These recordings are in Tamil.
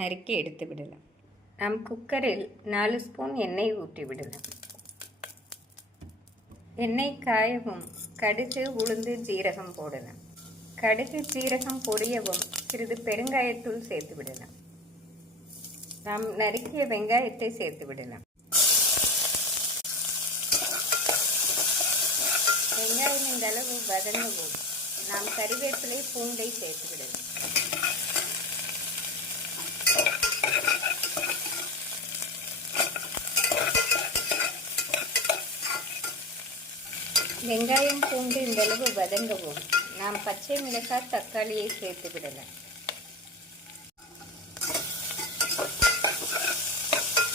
நறுக்கி எடுத்து விடலாம். நாம் குக்கரில் 4 ஸ்பூன் எண்ணெய் ஊற்றி விடலாம். எண்ணெய் காயவும் கடுகு, உளுந்து, ஜீரகம் போடலாம். கடுகு, ஜீரகம் பொரியவும் சிறிது பெருங்காயத்தூள் சேர்த்து விடலாம். நாம் நறுக்கிய வெங்காயத்தை சேர்த்து விடலாம். வெங்காயம் இந்த அளவு வதங்கவும் நாம் கறிவேப்பிலை, பூண்டை சேர்த்து விடலாம். வெங்காயம், பூண்டு இந்த அளவு வதங்கவும் நாம் பச்சை மிளகாய், தக்காளியை சேர்த்து விடலாம்.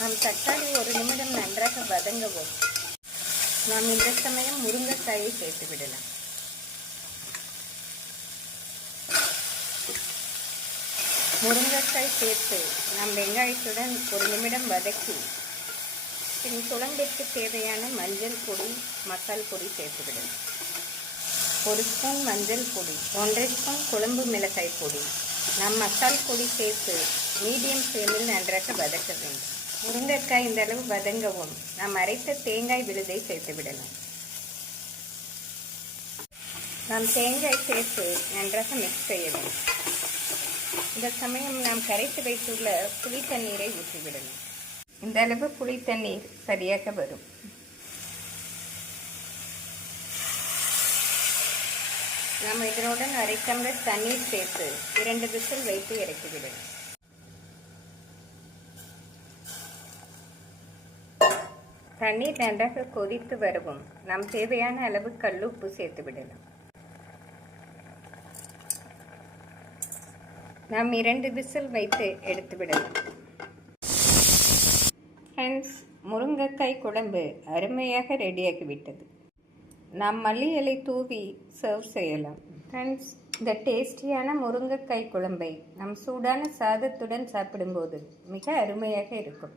நாம் தக்காளி 1 நிமிடம் நன்றாக வதங்கவும் நாம் இந்த சமயம் முருங்கைக்காயை சேர்த்து விடலாம். முருங்கைக்காய் சேர்த்து நாம் வெங்காயத்துடன் 1 நிமிடம் வதக்கி பின் குழம்பிற்கு தேவையான மஞ்சள் பொடி, மசால் பொடி சேர்த்து விடலாம். 1 ஸ்பூன் மஞ்சள் பொடி, 1.5 ஸ்பூன் குழம்பு மிளகாய் பொடி, நாம் மசால் பொடி சேர்த்து மீடியம் ஃப்ளேமில் நன்றாக வதக்க வேண்டும். முருங்கைக்காய் இந்த அளவு வதங்கவும் நாம் அரைத்த தேங்காய் விழுதை சேர்த்து விடலாம். நாம் தேங்காய் சேர்த்து நன்றாக மிக்ஸ் செய்ய வேண்டும். இந்த சமயம் நாம் கரைத்து வைத்துள்ள புளி தண்ணீரை ஊற்றிவிடலாம். இந்த அளவு புளி தண்ணீர் சரியாக வரும். நாம் இதனுடன் 1/2 டம்ளர் தண்ணீர் சேர்த்து 2 விசில் வைத்து இறக்கிவிடலாம். தண்ணீர் நன்றாக கொதித்து வரவும் நாம் தேவையான அளவு கல்லுப்பு சேர்த்து விடலாம். நாம் 2 விசில் வைத்து எடுத்து விடலாம். ஃப்ரெண்ட்ஸ், முருங்கைக்காய் குழம்பு அருமையாக ரெடியாகிவிட்டது. நாம் மல்லி இலை தூவி சர்வ் செய்யலாம். ஃப்ரெண்ட்ஸ், இந்த டேஸ்டியான முருங்கைக்காய் குழம்பை நம் சூடான சாதத்துடன் சாப்பிடும்போது மிக அருமையாக இருக்கும்.